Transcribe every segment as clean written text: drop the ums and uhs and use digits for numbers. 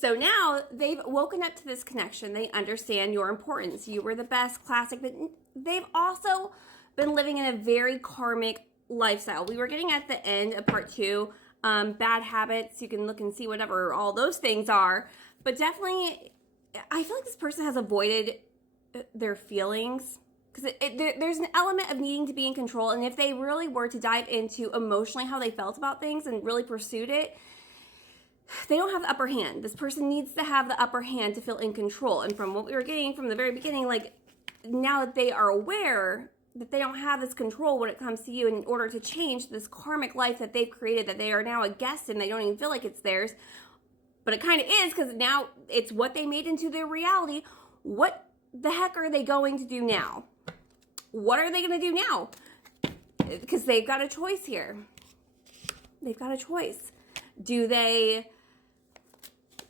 So now they've woken up to this connection. They understand your importance. You were the best, classic. But they've also been living in a very karmic lifestyle. We were getting at the end of part 2, bad habits. You can look and see whatever all those things are. But definitely, I feel like this person has avoided their feelings. Because there's an element of needing to be in control. And if they really were to dive into emotionally how they felt about things and really pursued it, they don't have the upper hand. This person needs to have the upper hand to feel in control. And from what we were getting from the very beginning, like, now that they are aware that they don't have this control when it comes to you, in order to change this karmic life that they've created, that they are now a guest in, they don't even feel like it's theirs. But it kind of is, because now it's what they made into their reality. What the heck are they going to do now? What are they going to do now? Because they've got a choice here. They've got a choice. Do they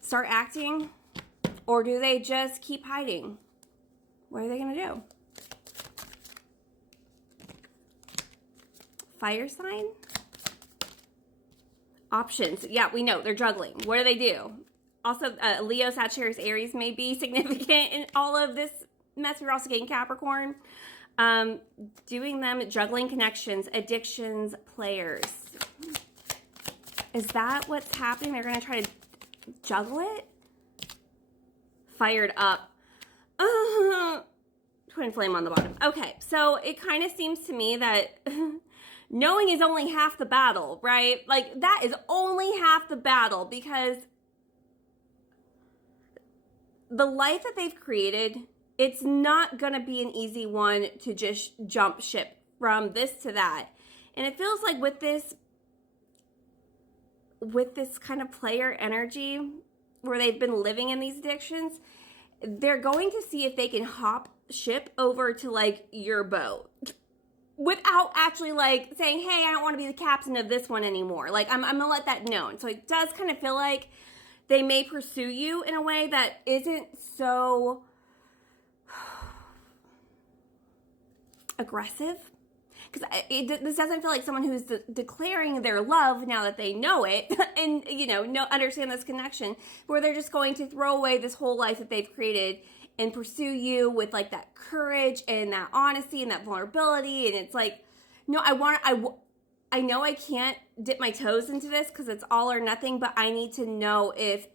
start acting, or do they just keep hiding? What are they going to do? Fire sign? Options. Yeah, we know. They're juggling. What do they do? Also, Leo, Sagittarius, Aries may be significant in all of this mess. We're also getting Capricorn. Doing them, juggling connections, addictions, players. Is that what's happening? They're going to try to juggle it? Fired up. Twin flame on the bottom. Okay, so it kind of seems to me that knowing is only half the battle, right? Like, that is only half the battle, because the life that they've created, it's not going to be an easy one to just jump ship from this to that. And it feels like with this kind of player energy where they've been living in these addictions, they're going to see if they can hop ship over to, like, your boat without actually, like, saying, hey, I don't want to be the captain of this one anymore. Like, I'm going to let that known. So it does kind of feel like they may pursue you in a way that isn't so aggressive. Because this doesn't feel like someone who's declaring their love now that they know it and, understand this connection, where they're just going to throw away this whole life that they've created and pursue you with, like, that courage and that honesty and that vulnerability. And it's like, no, I know I can't dip my toes into this because it's all or nothing, but I need to know if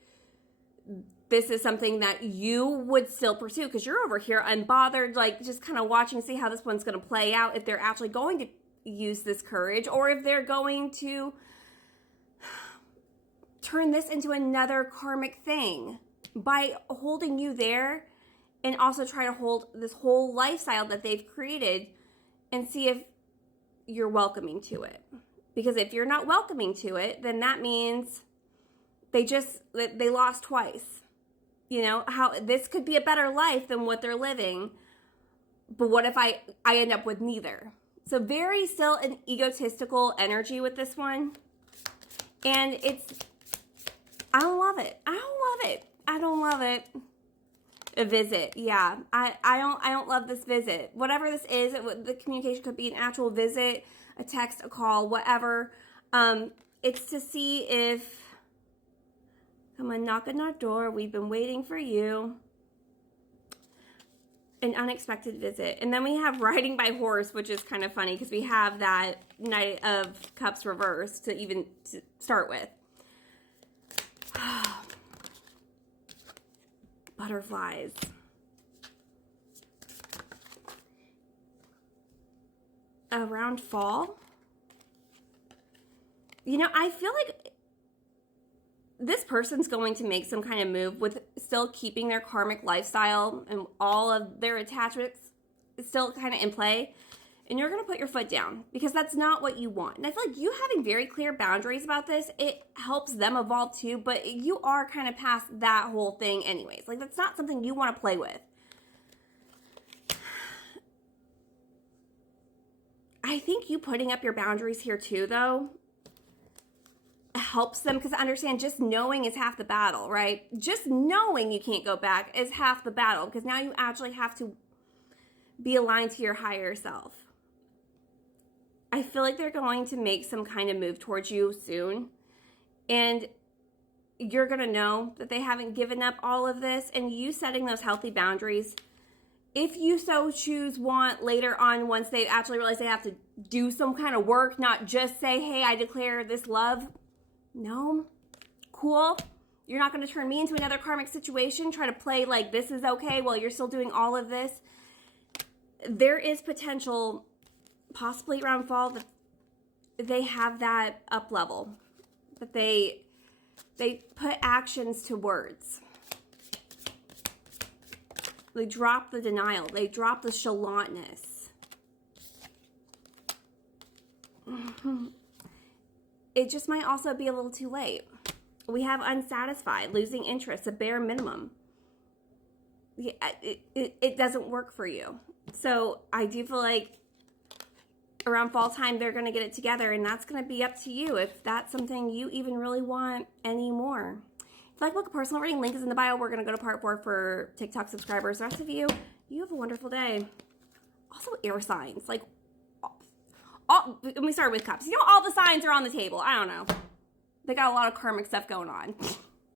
this is something that you would still pursue, because you're over here unbothered, like, just kind of watching, see how this one's going to play out, if they're actually going to use this courage, or if they're going to turn this into another karmic thing by holding you there, and also try to hold this whole lifestyle that they've created, and see if you're welcoming to it. Because if you're not welcoming to it, then that means they lost twice. How this could be a better life than what they're living, but what if I end up with neither? So very still an egotistical energy with this one. And I don't love it. I don't love it. A visit. Yeah. I don't love this visit. Whatever this is, the communication could be an actual visit, a text, a call, whatever. It's to see if, come on, knock on our door. We've been waiting for you. An unexpected visit. And then we have riding by horse, which is kind of funny because we have that Knight of Cups reversed to start with. Butterflies. Around fall. I feel like this person's going to make some kind of move with still keeping their karmic lifestyle and all of their attachments still kind of in play. And you're going to put your foot down because that's not what you want. And I feel like you having very clear boundaries about this, it helps them evolve too, but you are kind of past that whole thing anyways. Like, that's not something you want to play with. I think you putting up your boundaries here too, though, helps them, because I understand just knowing is half the battle, right? Just knowing you can't go back is half the battle, because now you actually have to be aligned to your higher self. I feel like they're going to make some kind of move towards you soon. And you're going to know that they haven't given up all of this, and you setting those healthy boundaries, if you so choose, want later on, once they actually realize they have to do some kind of work, not just say, hey, I declare this love. No. Cool. You're not going to turn me into another karmic situation, try to play like this is okay while you're still doing all of this. There is potential, possibly around fall, that they have that up level, that they put actions to words. They drop the denial. They drop the chalantness. It just might also be a little too late. We have unsatisfied, losing interest, a bare minimum. It doesn't work for you. So I do feel like around fall time, they're going to get it together, and that's going to be up to you if that's something you even really want anymore. If you'd like to book a personal reading, link is in the bio. We're going to go to part 4 for TikTok subscribers. The rest of you, you have a wonderful day. Also, air signs. Like, let me start with cups. You know, all the signs are on the table. I don't know. They got a lot of karmic stuff going on.